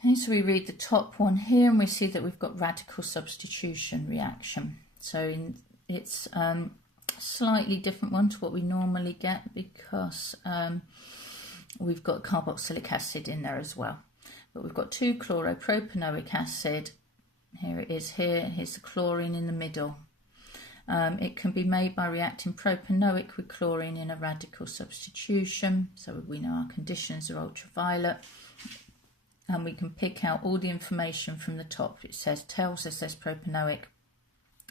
Okay, so we read the top one here and we see that we've got radical substitution reaction. So it's a slightly different one to what we normally get because we've got carboxylic acid in there as well. But we've got 2-chloropropanoic acid. Here it is here. Here's the chlorine in the middle. It can be made by reacting propanoic with chlorine in a radical substitution. So we know our conditions are ultraviolet. And we can pick out all the information from the top. It tells us there's propanoic,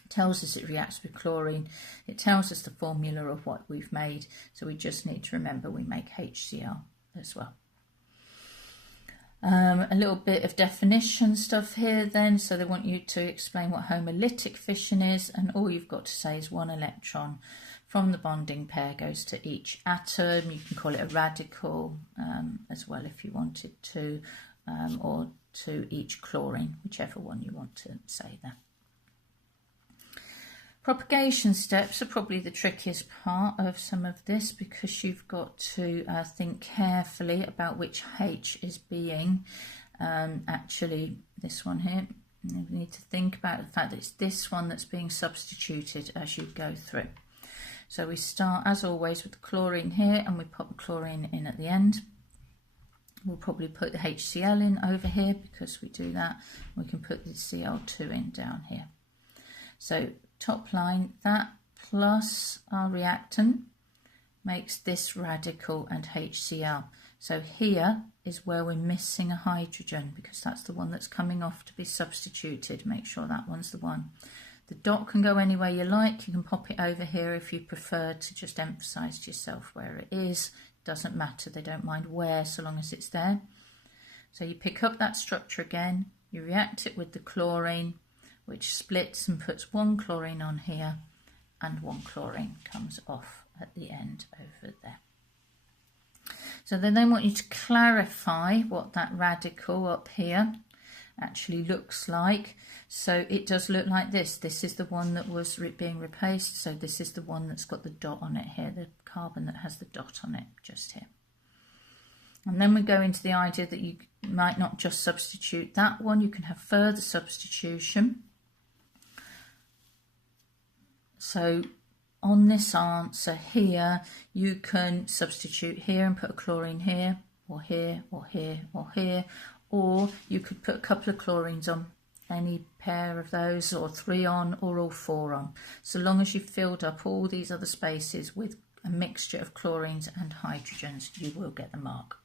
tells us it reacts with chlorine, it tells us the formula of what we've made. So we just need to remember we make HCl as well. A little bit of definition stuff here then. So they want you to explain what homolytic fission is, and all you've got to say is 1 electron from the bonding pair goes to each atom. You can call it a radical as well if you wanted to. Or to each chlorine, whichever one you want to say there. Propagation steps are probably the trickiest part of some of this because you've got to think carefully about which H is being actually this one here. You need to think about the fact that it's this one that's being substituted as you go through. So we start as always with the chlorine here and we pop the chlorine in at the end. We'll probably put the HCl in over here because we do that. We can put the Cl2 in down here. So top line, that plus our reactant makes this radical and HCl. So here is where we're missing a hydrogen because that's the one that's coming off to be substituted. Make sure that one's the one. The dot can go anywhere you like. You can pop it over here if you prefer to just emphasize to yourself where it is. Doesn't matter, they don't mind where so long as it's there. So you pick up that structure again, you react it with the chlorine, which splits and puts 1 chlorine on here and 1 chlorine comes off at the end over there. So they then want you to clarify what that radical up here actually looks like. So it does look like this. This is the one that was being replaced. So this is the one that's got the dot on it here, the carbon that has the dot on it just here. And then we go into the idea that you might not just substitute that one, you can have further substitution. So on this answer here, you can substitute here and put a chlorine here, or here, or here, or here, or you could put a couple of chlorines on, any pair of those, or 3 on, or all 4 on. So long as you've filled up all these other spaces with a mixture of chlorines and hydrogens, you will get the mark.